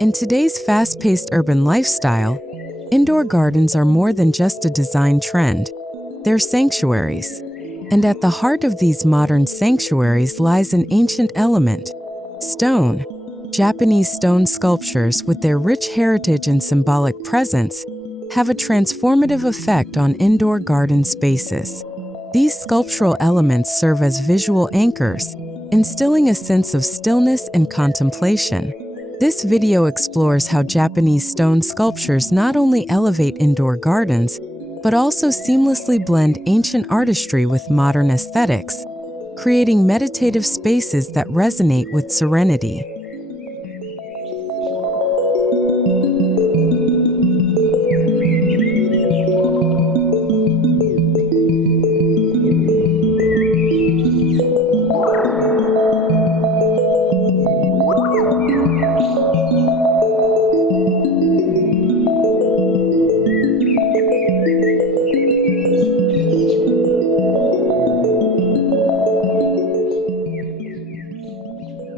In today's fast-paced urban lifestyle, indoor gardens are more than just a design trend. They're sanctuaries. And at the heart of these modern sanctuaries lies an ancient element: stone. Japanese stone sculptures, with their rich heritage and symbolic presence, have a transformative effect on indoor garden spaces. These sculptural elements serve as visual anchors, instilling a sense of stillness and contemplation. This video explores how Japanese stone sculptures not only elevate indoor gardens, but also seamlessly blend ancient artistry with modern aesthetics, creating meditative spaces that resonate with serenity.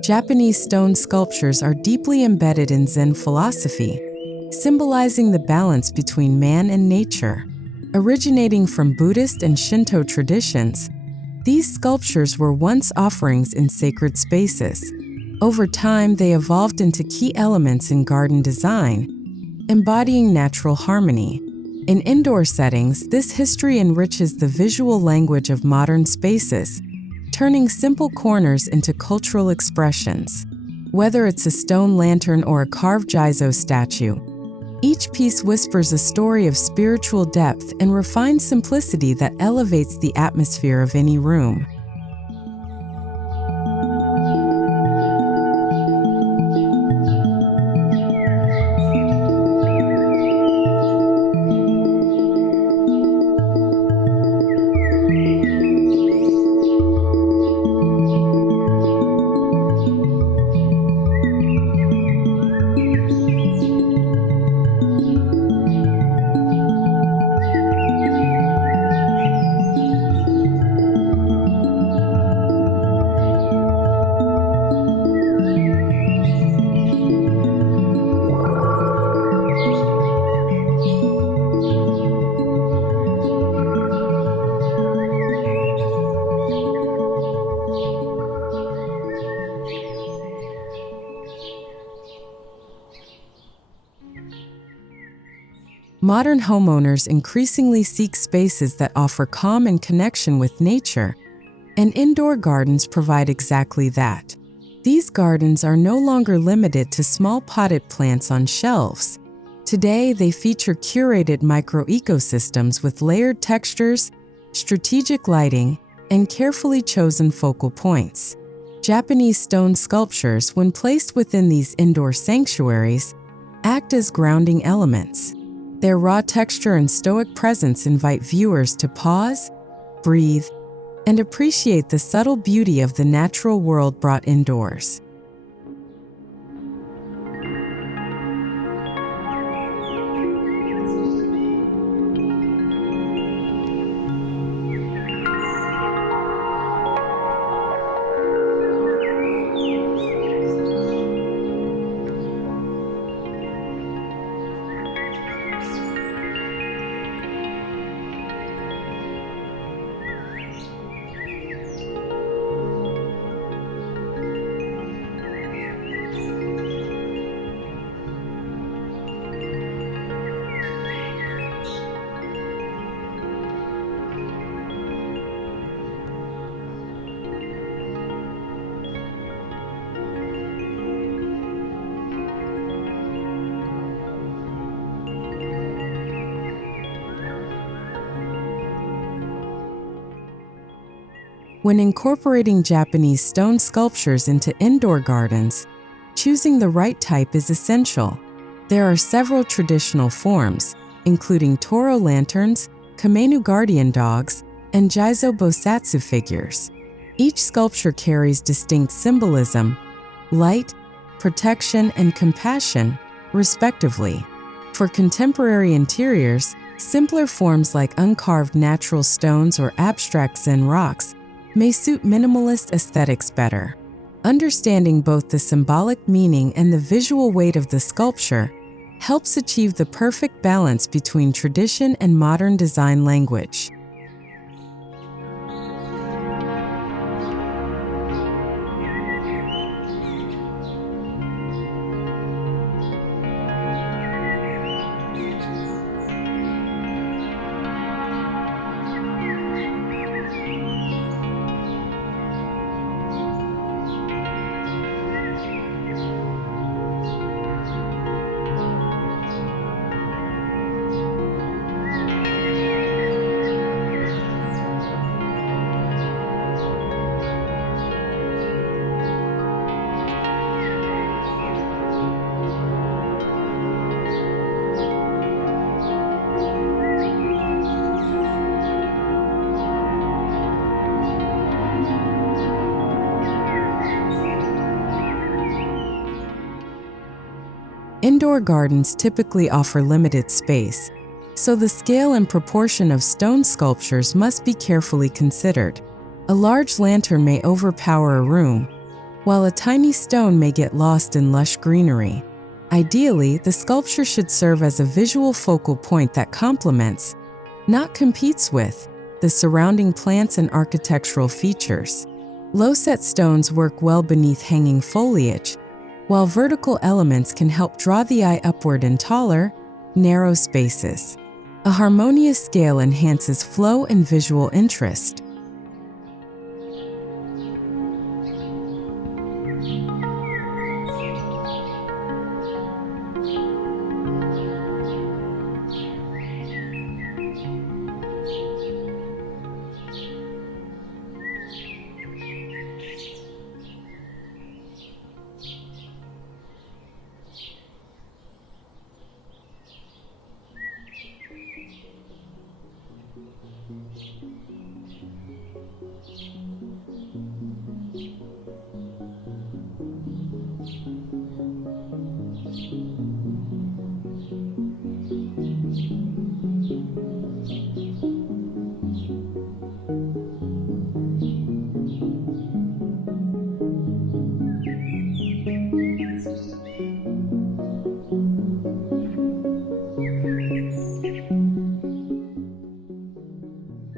Japanese stone sculptures are deeply embedded in Zen philosophy, symbolizing the balance between man and nature. Originating from Buddhist and Shinto traditions, these sculptures were once offerings in sacred spaces. Over time, they evolved into key elements in garden design, embodying natural harmony. In indoor settings, this history enriches the visual language of modern spaces, turning simple corners into cultural expressions. Whether it's a stone lantern or a carved Jizo statue, each piece whispers a story of spiritual depth and refined simplicity that elevates the atmosphere of any room. Modern homeowners increasingly seek spaces that offer calm and connection with nature, and indoor gardens provide exactly that. These gardens are no longer limited to small potted plants on shelves. Today, they feature curated micro-ecosystems with layered textures, strategic lighting, and carefully chosen focal points. Japanese stone sculptures, when placed within these indoor sanctuaries, act as grounding elements. Their raw texture and stoic presence invite viewers to pause, breathe, and appreciate the subtle beauty of the natural world brought indoors. When incorporating Japanese stone sculptures into indoor gardens, choosing the right type is essential. There are several traditional forms, including Toro lanterns, Kamenu guardian dogs, and Jizo bosatsu figures. Each sculpture carries distinct symbolism, light, protection, and compassion, respectively. For contemporary interiors, simpler forms like uncarved natural stones or abstract Zen rocks may suit minimalist aesthetics better. Understanding both the symbolic meaning and the visual weight of the sculpture helps achieve the perfect balance between tradition and modern design language. Indoor gardens typically offer limited space, so the scale and proportion of stone sculptures must be carefully considered. A large lantern may overpower a room, while a tiny stone may get lost in lush greenery. Ideally, the sculpture should serve as a visual focal point that complements, not competes with, the surrounding plants and architectural features. Low-set stones work well beneath hanging foliage, while vertical elements can help draw the eye upward in taller, narrow spaces. A harmonious scale enhances flow and visual interest.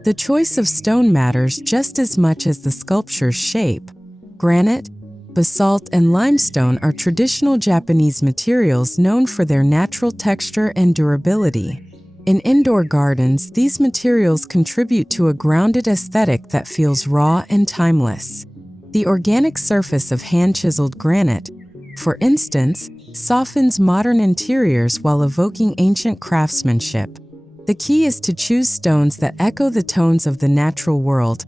The choice of stone matters just as much as the sculpture's shape. Granite, basalt, and limestone are traditional Japanese materials known for their natural texture and durability. In indoor gardens, these materials contribute to a grounded aesthetic that feels raw and timeless. The organic surface of hand-chiseled granite, for instance, softens modern interiors while evoking ancient craftsmanship. The key is to choose stones that echo the tones of the natural world,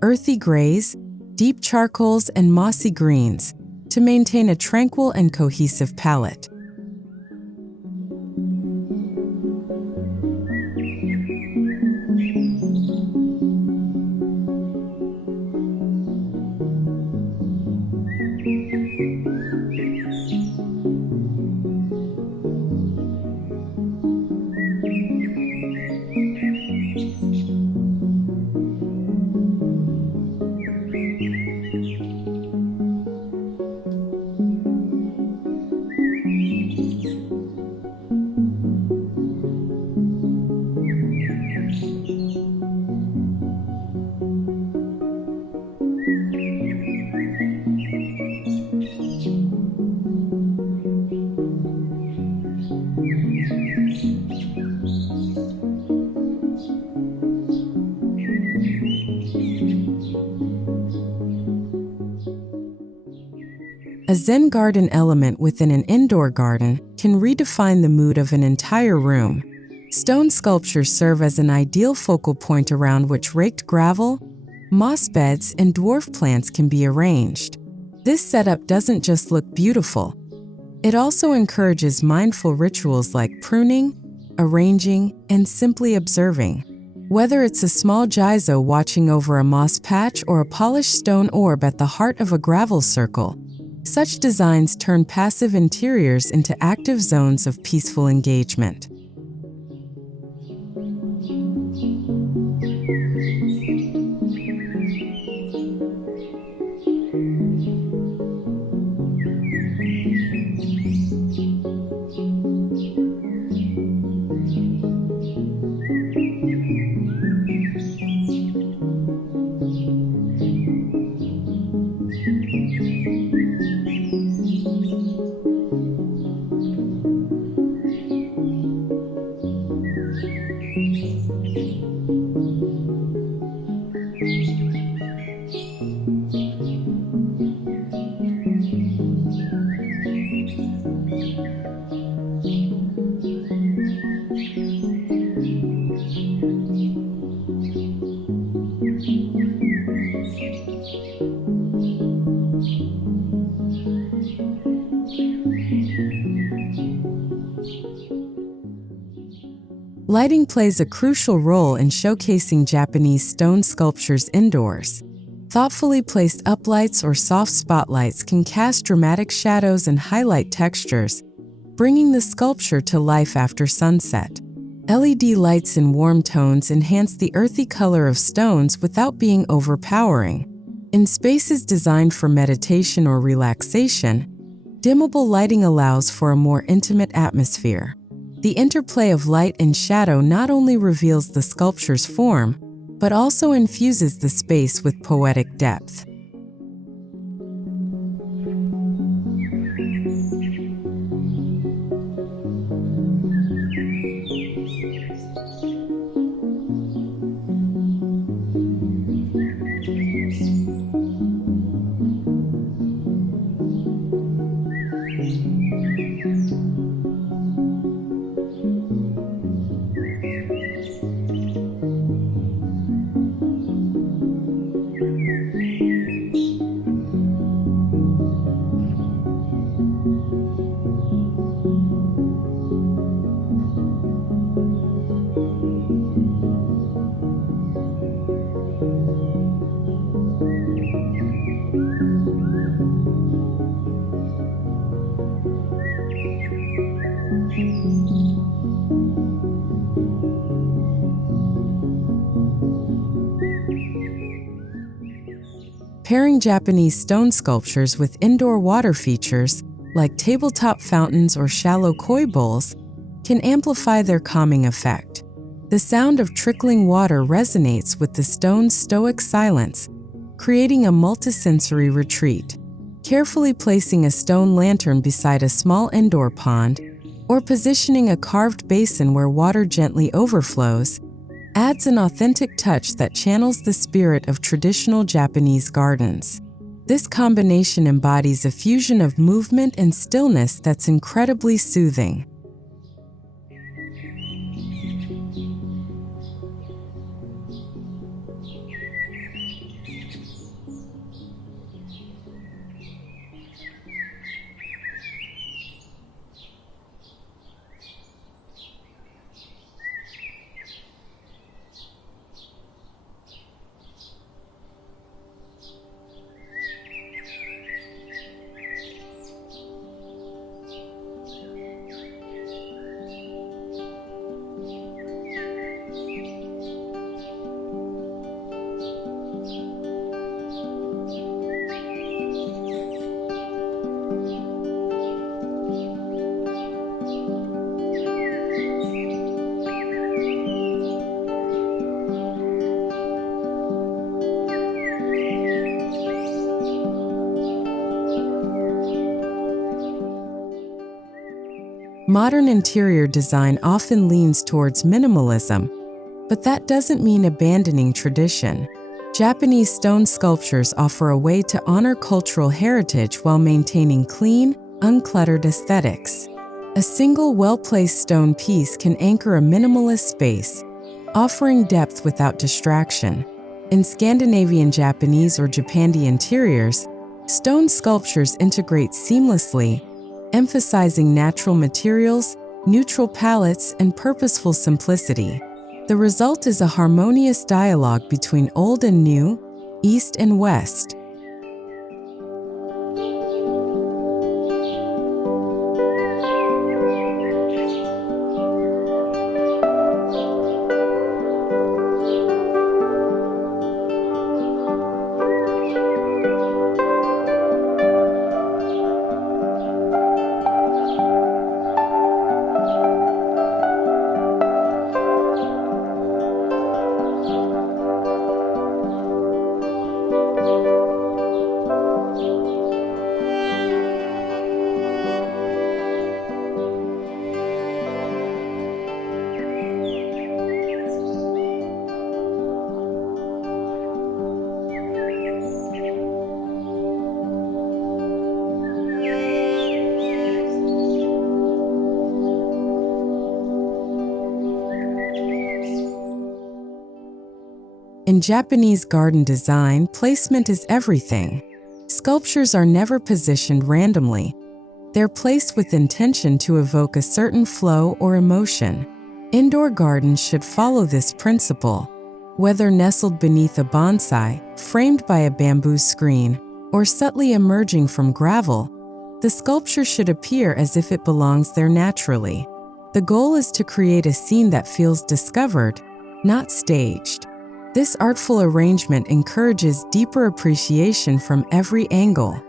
earthy grays, deep charcoals, and mossy greens, to maintain a tranquil and cohesive palette. A Zen garden element within an indoor garden can redefine the mood of an entire room. Stone sculptures serve as an ideal focal point around which raked gravel, moss beds, and dwarf plants can be arranged. This setup doesn't just look beautiful, it also encourages mindful rituals like pruning, arranging, and simply observing. Whether it's a small Jizo watching over a moss patch or a polished stone orb at the heart of a gravel circle, such designs turn passive interiors into active zones of peaceful engagement. Lighting plays a crucial role in showcasing Japanese stone sculptures indoors. Thoughtfully placed uplights or soft spotlights can cast dramatic shadows and highlight textures, bringing the sculpture to life after sunset. LED lights in warm tones enhance the earthy color of stones without being overpowering. In spaces designed for meditation or relaxation, dimmable lighting allows for a more intimate atmosphere. The interplay of light and shadow not only reveals the sculpture's form, but also infuses the space with poetic depth. Pairing Japanese stone sculptures with indoor water features, like tabletop fountains or shallow koi bowls, can amplify their calming effect. The sound of trickling water resonates with the stone's stoic silence, creating a multisensory retreat. Carefully placing a stone lantern beside a small indoor pond, or positioning a carved basin where water gently overflows, adds an authentic touch that channels the spirit of traditional Japanese gardens. This combination embodies a fusion of movement and stillness that's incredibly soothing. Modern interior design often leans towards minimalism, but that doesn't mean abandoning tradition. Japanese stone sculptures offer a way to honor cultural heritage while maintaining clean, uncluttered aesthetics. A single well-placed stone piece can anchor a minimalist space, offering depth without distraction. In Scandinavian Japanese or Japandi interiors, stone sculptures integrate seamlessly, emphasizing natural materials, neutral palettes, and purposeful simplicity. The result is a harmonious dialogue between old and new, east and west. In Japanese garden design, placement is everything. Sculptures are never positioned randomly. They're placed with intention to evoke a certain flow or emotion. Indoor gardens should follow this principle. Whether nestled beneath a bonsai, framed by a bamboo screen, or subtly emerging from gravel, the sculpture should appear as if it belongs there naturally. The goal is to create a scene that feels discovered, not staged. This artful arrangement encourages deeper appreciation from every angle.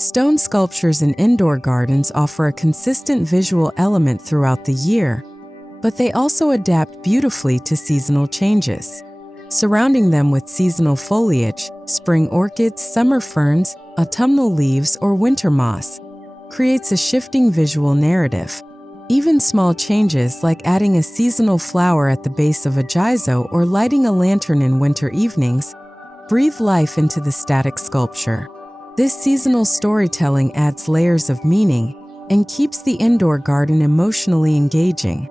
Stone sculptures in indoor gardens offer a consistent visual element throughout the year, but they also adapt beautifully to seasonal changes. Surrounding them with seasonal foliage, spring orchids, summer ferns, autumnal leaves, or winter moss, creates a shifting visual narrative. Even small changes like adding a seasonal flower at the base of a Jizo or lighting a lantern in winter evenings breathe life into the static sculpture. This seasonal storytelling adds layers of meaning and keeps the indoor garden emotionally engaging.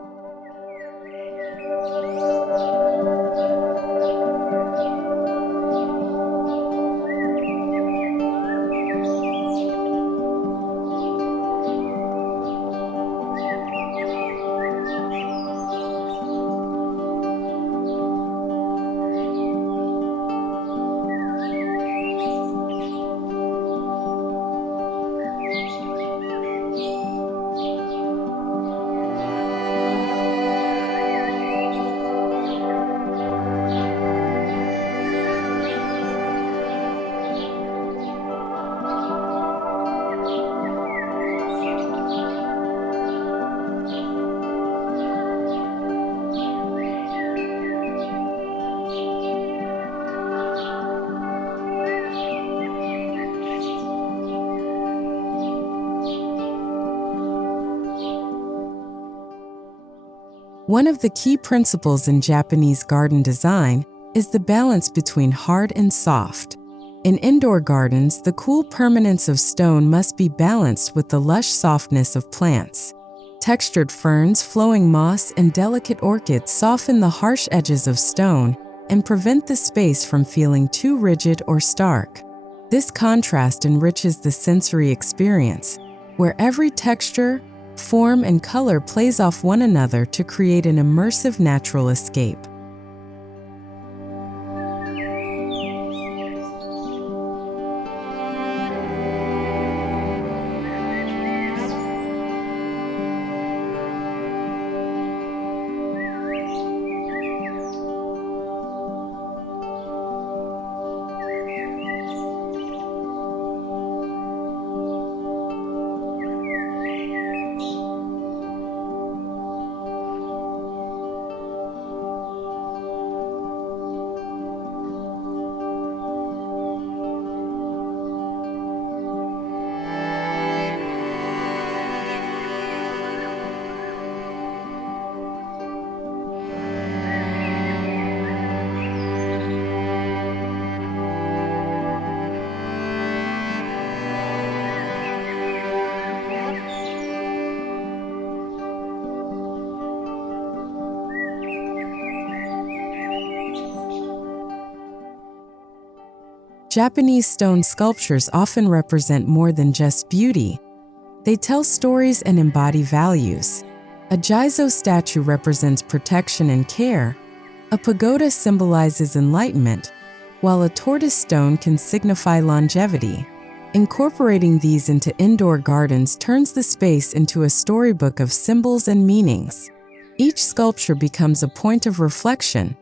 One of the key principles in Japanese garden design is the balance between hard and soft. In indoor gardens, the cool permanence of stone must be balanced with the lush softness of plants. Textured ferns, flowing moss, and delicate orchids soften the harsh edges of stone and prevent the space from feeling too rigid or stark. This contrast enriches the sensory experience, where every texture, form, and color plays off one another to create an immersive natural escape. Japanese stone sculptures often represent more than just beauty. They tell stories and embody values. A Jizo statue represents protection and care. A pagoda symbolizes enlightenment, while a tortoise stone can signify longevity. Incorporating these into indoor gardens turns the space into a storybook of symbols and meanings. Each sculpture becomes a point of reflection,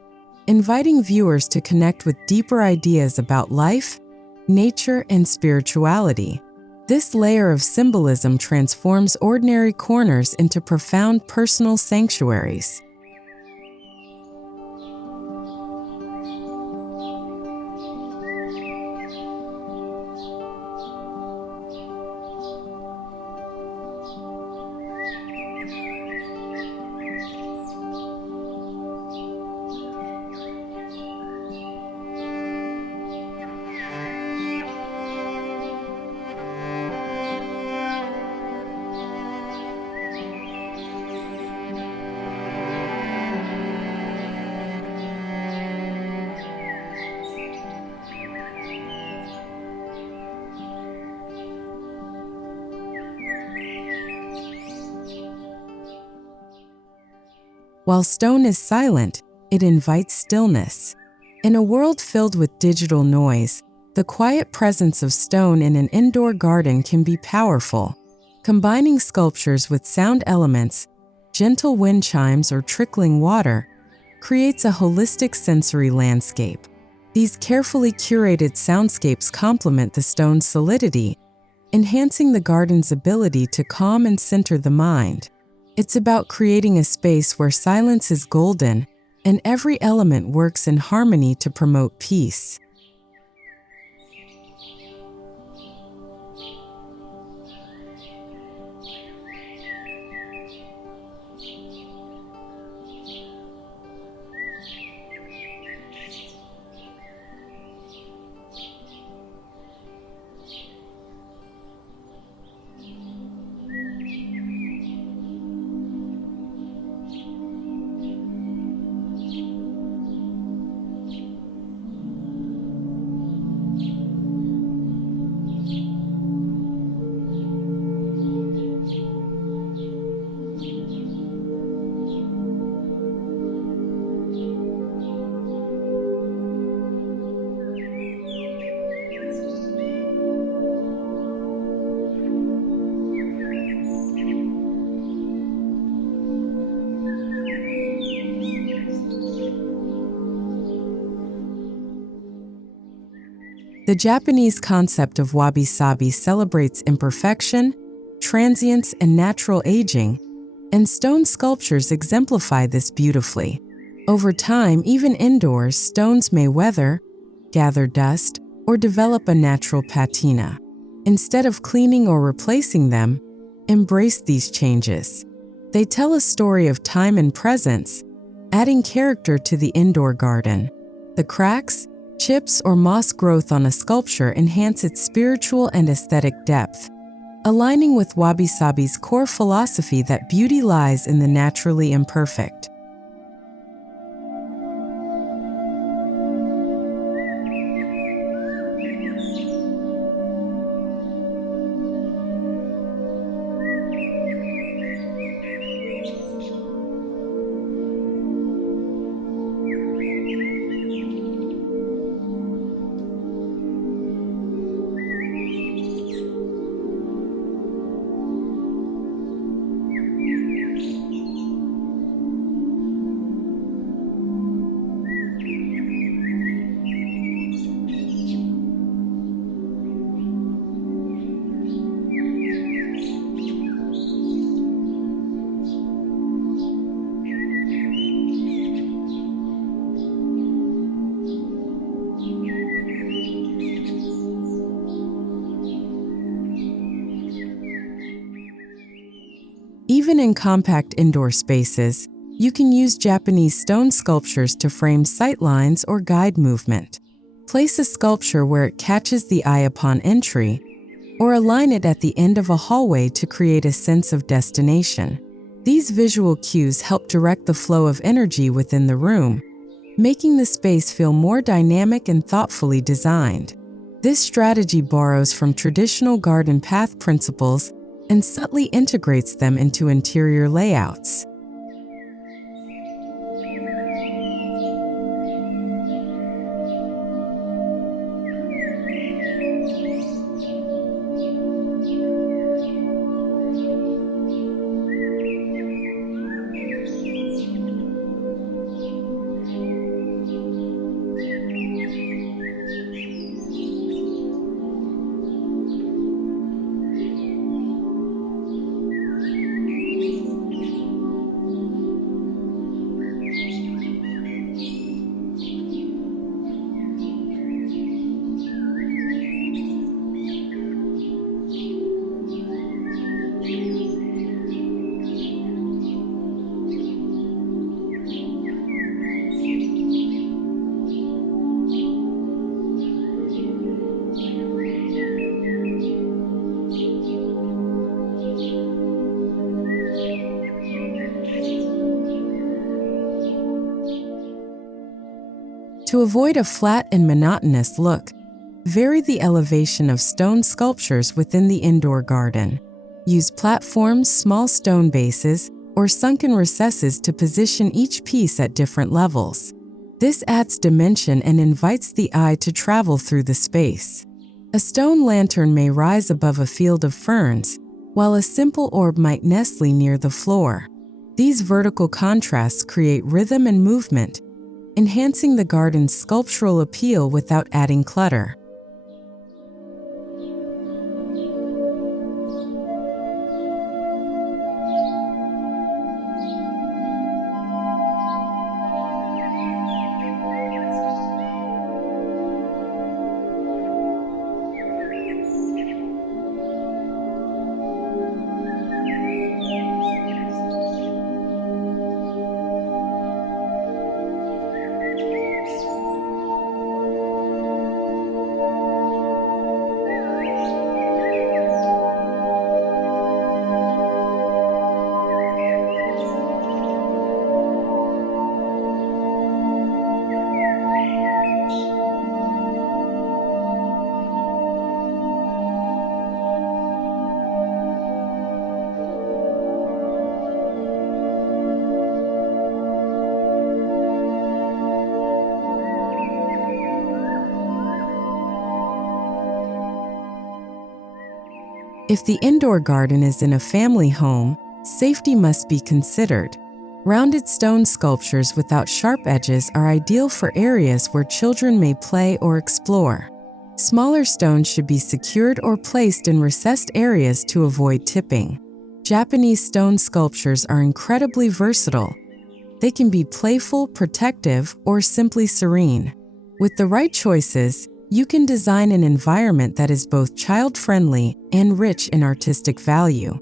inviting viewers to connect with deeper ideas about life, nature, and spirituality. This layer of symbolism transforms ordinary corners into profound personal sanctuaries. While stone is silent, it invites stillness. In a world filled with digital noise, the quiet presence of stone in an indoor garden can be powerful. Combining sculptures with sound elements, gentle wind chimes or trickling water, creates a holistic sensory landscape. These carefully curated soundscapes complement the stone's solidity, enhancing the garden's ability to calm and center the mind. It's about creating a space where silence is golden and every element works in harmony to promote peace. The Japanese concept of Wabi-Sabi celebrates imperfection, transience, and natural aging, and stone sculptures exemplify this beautifully. Over time, even indoors, stones may weather, gather dust, or develop a natural patina. Instead of cleaning or replacing them, embrace these changes. They tell a story of time and presence, adding character to the indoor garden. The cracks, chips, or moss growth on a sculpture enhance its spiritual and aesthetic depth, aligning with Wabi-Sabi's core philosophy that beauty lies in the naturally imperfect. Even in compact indoor spaces, you can use Japanese stone sculptures to frame sightlines or guide movement. Place a sculpture where it catches the eye upon entry, or align it at the end of a hallway to create a sense of destination. These visual cues help direct the flow of energy within the room, making the space feel more dynamic and thoughtfully designed. This strategy borrows from traditional garden path principles and subtly integrates them into interior layouts. To avoid a flat and monotonous look, vary the elevation of stone sculptures within the indoor garden. Use platforms, small stone bases, or sunken recesses to position each piece at different levels. This adds dimension and invites the eye to travel through the space. A stone lantern may rise above a field of ferns, while a simple orb might nestle near the floor. These vertical contrasts create rhythm and movement, enhancing the garden's sculptural appeal without adding clutter. If the indoor garden is in a family home, safety must be considered. Rounded stone sculptures without sharp edges are ideal for areas where children may play or explore. Smaller stones should be secured or placed in recessed areas to avoid tipping. Japanese stone sculptures are incredibly versatile. They can be playful, protective, or simply serene. With the right choices, you can design an environment that is both child-friendly and rich in artistic value.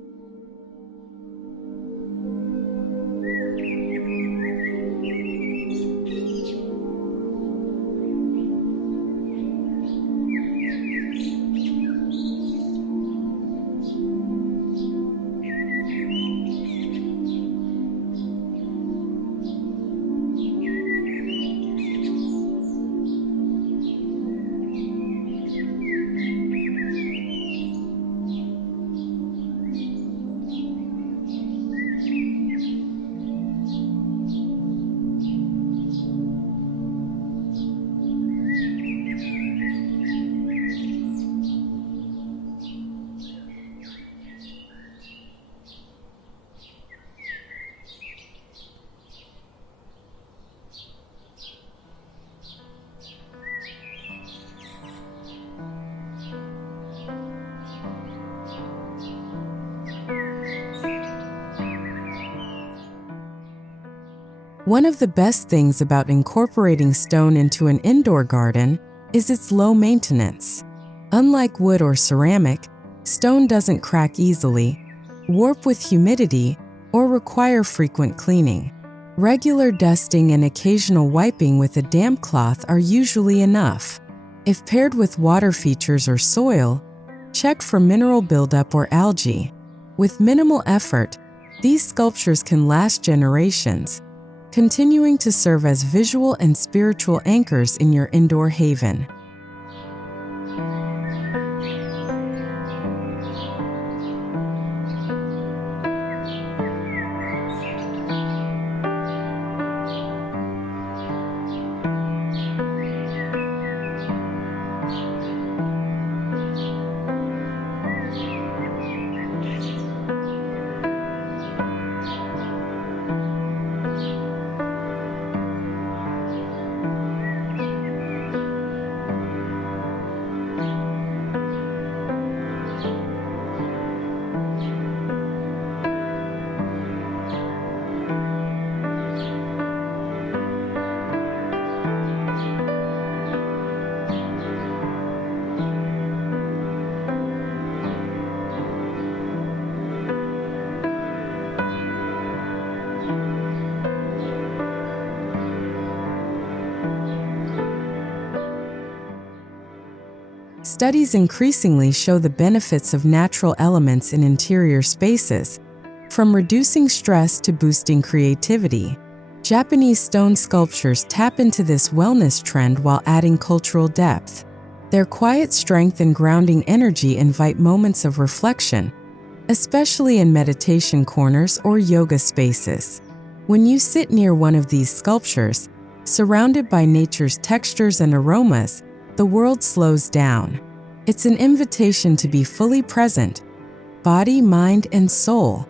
One of the best things about incorporating stone into an indoor garden is its low maintenance. Unlike wood or ceramic, stone doesn't crack easily, warp with humidity, or require frequent cleaning. Regular dusting and occasional wiping with a damp cloth are usually enough. If paired with water features or soil, check for mineral buildup or algae. With minimal effort, these sculptures can last generations, continuing to serve as visual and spiritual anchors in your indoor haven. Studies increasingly show the benefits of natural elements in interior spaces, from reducing stress to boosting creativity. Japanese stone sculptures tap into this wellness trend while adding cultural depth. Their quiet strength and grounding energy invite moments of reflection, especially in meditation corners or yoga spaces. When you sit near one of these sculptures, surrounded by nature's textures and aromas, the world slows down. It's an invitation to be fully present, body, mind, and soul.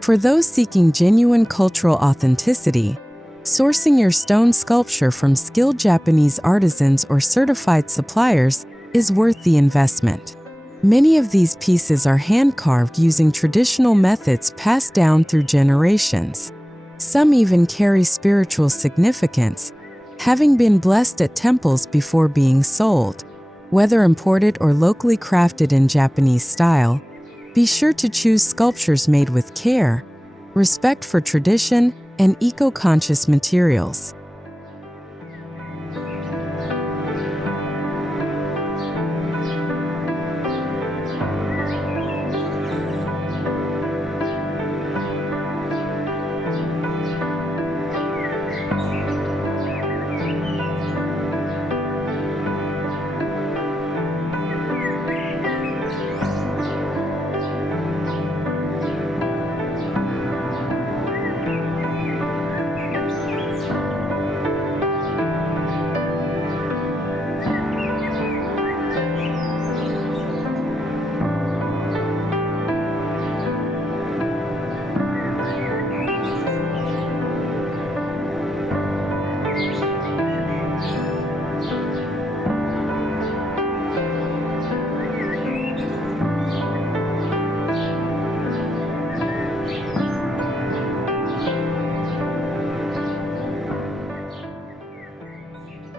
For those seeking genuine cultural authenticity, sourcing your stone sculpture from skilled Japanese artisans or certified suppliers is worth the investment. Many of these pieces are hand-carved using traditional methods passed down through generations. Some even carry spiritual significance, having been blessed at temples before being sold. Whether imported or locally crafted in Japanese style, be sure to choose sculptures made with care, respect for tradition, and eco-conscious materials.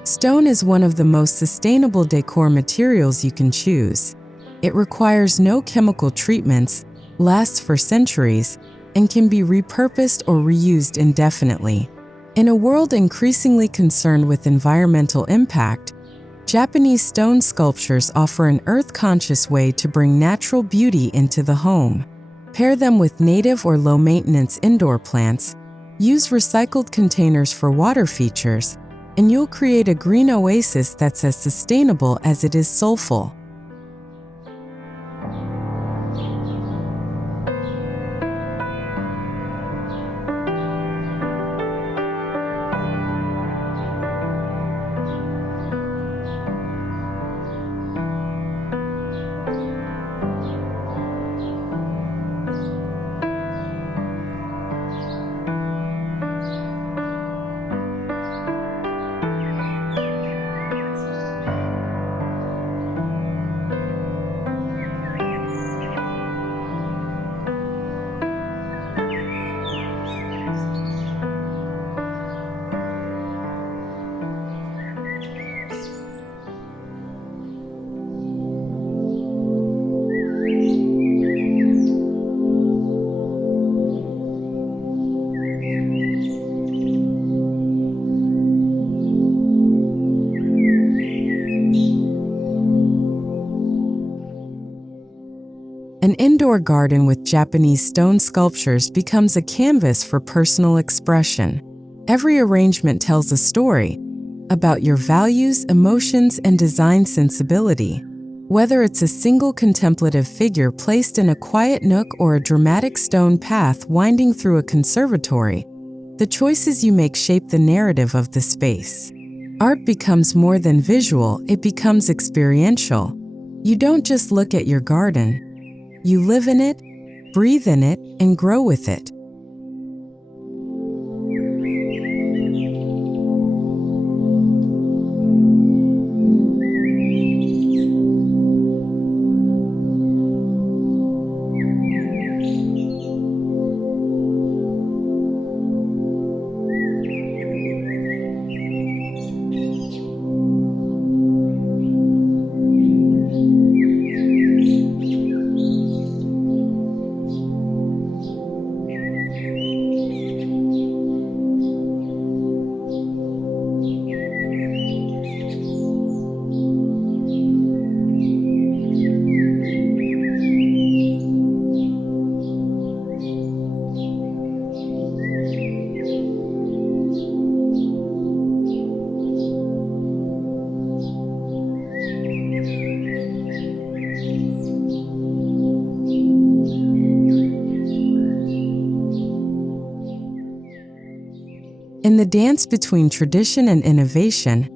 Stone is one of the most sustainable decor materials you can choose. It requires no chemical treatments, lasts for centuries, and can be repurposed or reused indefinitely. In a world increasingly concerned with environmental impact, Japanese stone sculptures offer an earth-conscious way to bring natural beauty into the home. Pair them with native or low-maintenance indoor plants, use recycled containers for water features, and you'll create a green oasis that's as sustainable as it is soulful. An indoor garden with Japanese stone sculptures becomes a canvas for personal expression. Every arrangement tells a story, about your values, emotions, and design sensibility. Whether it's a single contemplative figure placed in a quiet nook or a dramatic stone path winding through a conservatory, the choices you make shape the narrative of the space. Art becomes more than visual, it becomes experiential. You don't just look at your garden, you live in it, breathe in it, and grow with it. In the dance between tradition and innovation,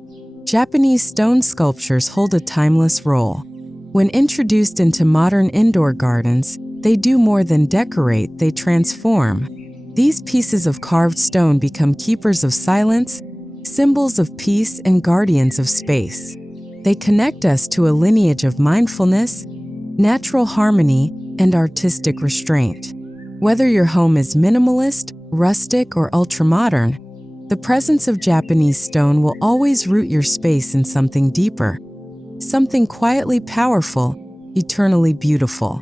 Japanese stone sculptures hold a timeless role. When introduced into modern indoor gardens, they do more than decorate, they transform. These pieces of carved stone become keepers of silence, symbols of peace, and guardians of space. They connect us to a lineage of mindfulness, natural harmony, and artistic restraint. Whether your home is minimalist, rustic, or ultramodern, the presence of Japanese stone will always root your space in something deeper, something quietly powerful, eternally beautiful.